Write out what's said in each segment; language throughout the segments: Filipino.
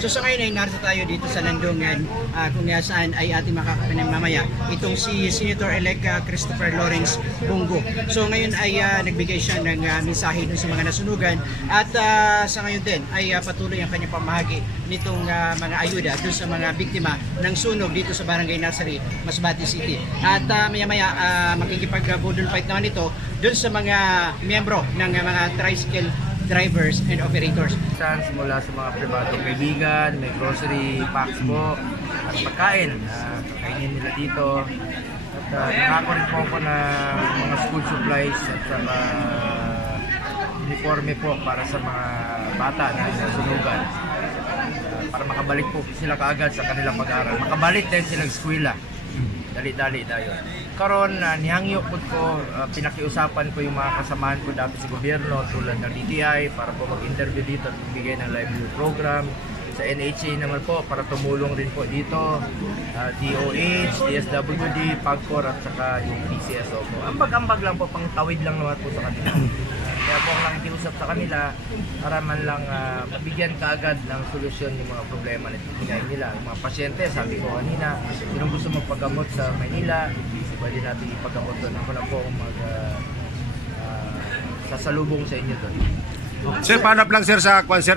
So sa ngayon ay narito tayo dito sa Landungan kung saan ay ating makakapanin mamaya itong si Senator-elect Christopher Lawrence Bongo. So ngayon ay nagbigay siya ng mensahe dun sa mga nasunugan at sa ngayon din ay patuloy ang kanyang pamahagi nitong mga ayuda dun sa mga biktima ng sunog dito sa Barangay Narsari, Masbate City. At maya-maya makikipag-budol fight naman ito dun sa mga miyembro ng mga tricycle drivers and operators. Mula sa mga pribadong kaibigan, may grocery packs po at pagkain. Kakainin nila dito. At nakakulit po ako ng mga school supplies at saka uniforme po para sa mga bata na nasunugan. Para makabalik po sila kaagad sa kanilang pag-aaral. Makabalik din silang eskwela. Dali-dali tayo. Karon nihangyo po ko, pinakiusapan ko yung mga kasamahan ko dati sa gobyerno tulad ng DTI para po mag-interview dito at magbigay ng livelihood program. Sa NHA naman po para tumulong rin po dito, DOH, DSWD, PAGCOR at saka yung PCSO po. Ambag-ambag lang po, pang tawid lang naman po sa kanila. Kaya po ang nakikiusap sa kanila para man lang mabigyan kaagad ng solusyon yung mga problema na tinigay nila. Yung mga pasyente, sabi ko kanina, kung gusto magpagamot sa Maynila, pwede natin ipagamot doon. Ako na po sasalubong sa inyo doon. Sir, paano lang sir sa kwan sir,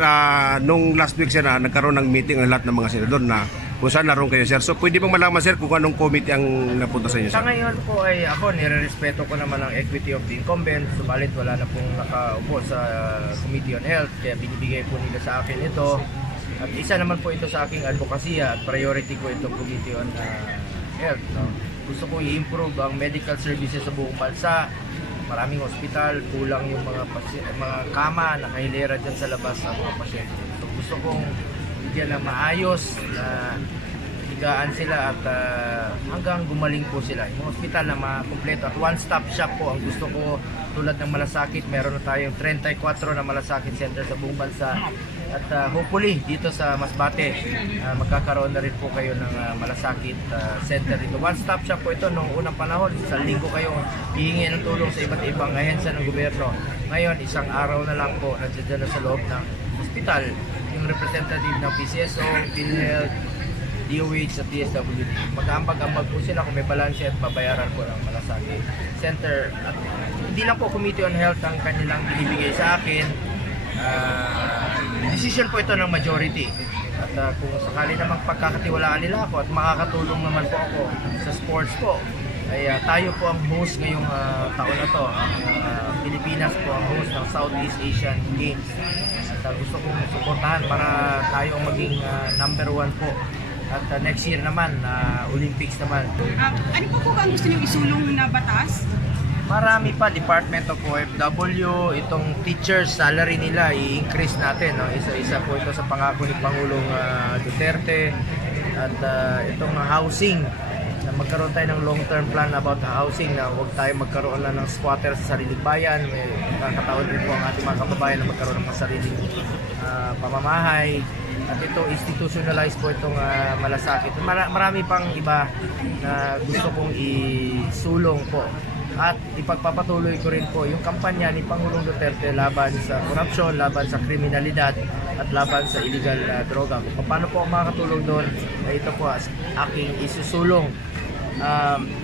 nung last week sir nagkaroon ng meeting ang lahat ng mga senador na kung saan naroon kayo sir. So pwede bang malaman sir kung anong committee ang napunta sa inyo sir? Sa ngayon po ay ako nire-respeto ko naman ang equity of the incumbent. Subalit wala na pong nakaupo sa Committee on Health kaya binibigay po nila sa akin ito. At isa naman po ito sa aking advokasya at priority ko itong Committee on Health. No? Gusto ko i-improve ang medical services sa buong bansa. Maraming ospital, kulang yung mga kama, nakahilera dyan sa labas ng mga pasyente. So gusto kong bigyan na maayos na higaan sila at hanggang gumaling po sila. Yung ospital na makumpleto at one-stop shop po ang gusto ko. Tulad ng malasakit, meron na tayong 34 na malasakit center sa buong bansa. At hopefully dito sa Masbate magkakaroon na rin po kayo ng malasakit center dito. One-stop shop po ito noong unang panahon. Isang linggo kayo hihingi ng tulong sa iba't ibang ahensya ng gobyerno. Ngayon, isang araw na lang po nandiyan na sa loob ng hospital yung representative ng PCSO, PhilHealth, DOH at DSWD. Mag-ambag-ambag po sila kung may balanse at babayaran po ng malasakit center. At hindi lang po Committee on Health ang kanilang binibigay sa akin. Decision po ito ng majority. At kung sakali namang pagkakatiwalaan nila ako at makakatulong naman po ako sa sports po, ay tayo po ang host ngayong taon na to. Ang Pilipinas po ang host ng Southeast Asian Games. At gusto kong suportahan para tayo ang maging number 1 po. At next year naman, Olympics naman. Ano po ang gusto niyo isulong na batas? Marami pa, Department of OFW, itong teachers salary nila i-increase natin. No? Isa-isa po ito sa pangako ni Pangulong Duterte. At itong housing, na magkaroon tayo ng long-term plan about housing na huwag tayo magkaroon lang ng squatter sa sariling bayan. May kakataon din po ang ating mga kababayan na magkaroon ng sariling pamamahay. At ito, institutionalize po itong malasakit. Marami pang iba na gusto kong isulong po. At ipagpapatuloy ko rin po yung kampanya ni Pangulong Duterte laban sa korupsyon, laban sa kriminalidad at laban sa illegal na droga. Kung paano po ako makakatulong doon, ay ito po aking isusulong.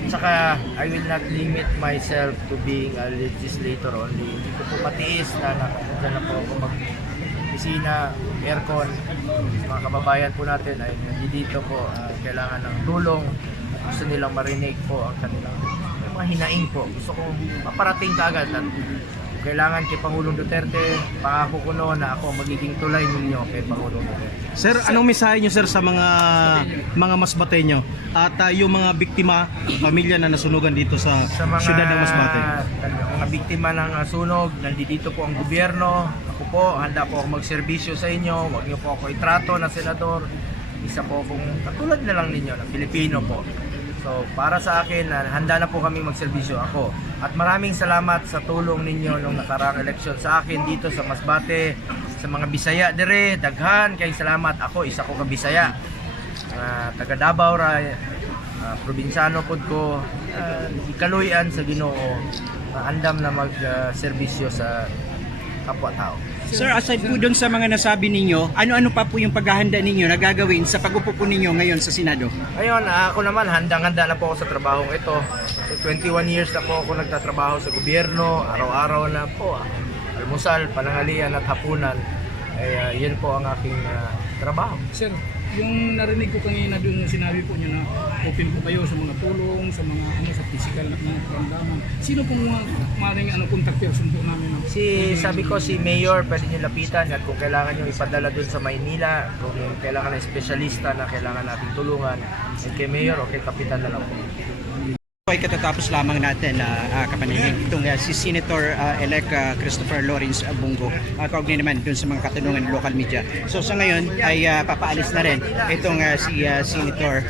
Saka I will not limit myself to being a legislator only. Hindi ko po matiis na nakakita na po ako mag-pisina, aircon. Mga kababayan po natin ay nandito po kailangan ng tulong. Gusto nilang marinig po ang kanilang mga hinaing po. Gusto kong maparating kaagad at kailangan kay Pangulong Duterte, pangako ko noon na ako magiging tulay ninyo kay Pangulong Duterte. Sir, anong mensahe nyo sir sa mga Masbateño at yung mga biktima, pamilya na nasunugan dito sa siyudad ng Masbate? Mga biktima ng sunog, nandito po ang gobyerno. Ako po, handa po ako magserbisyo sa inyo. Huwag niyo po ako itrato na senador. Isa po akong katulad na lang ninyo, na Pilipino po. So para sa akin, handa na po kami magserbisyo ako. At maraming salamat sa tulong ninyo nung nakaraang eleksyon sa akin dito sa Masbate, sa mga Bisaya dire, daghan kay salamat. Ako isa ko ka Bisaya, taga Davao ra, probinsyano pod ko, ikaluyan sa Ginoo, andam na magserbisyo sa kapwa tao. Sir, aside po doon sa mga nasabi ninyo, ano-ano pa po yung paghahanda ninyo na gagawin sa pag-upo po ninyo ngayon sa Senado? Ayun, ako naman, handang-handa na po ako sa trabahong ito. So, 21 years na po ako nagtatrabaho sa gobyerno, araw-araw na po. Almusal, panangalian at hapunan. Ay, yan po ang aking trabaho. Sir, yung narinig ko kanina doon yung sinabi po niyo na open po kayo sa mga tulong, sa mga sa physical na mga karamdaman. Sino po mga maring contact person po namin? No? Sabi ko si Mayor, pwede niyo lapitan at kung kailangan niyo ipadala doon sa Maynila, kung kailangan ng espesyalista na kailangan nating tulungan, kay Mayor o kay Kapitan na lang po. Ay katatapos lamang natin na kapanalig itong si Senator-elect Christopher Lawrence Bungo. Kaugnay naman dun sa mga katanungan ng local media. So sa ngayon ay papaalis na rin itong si Senator.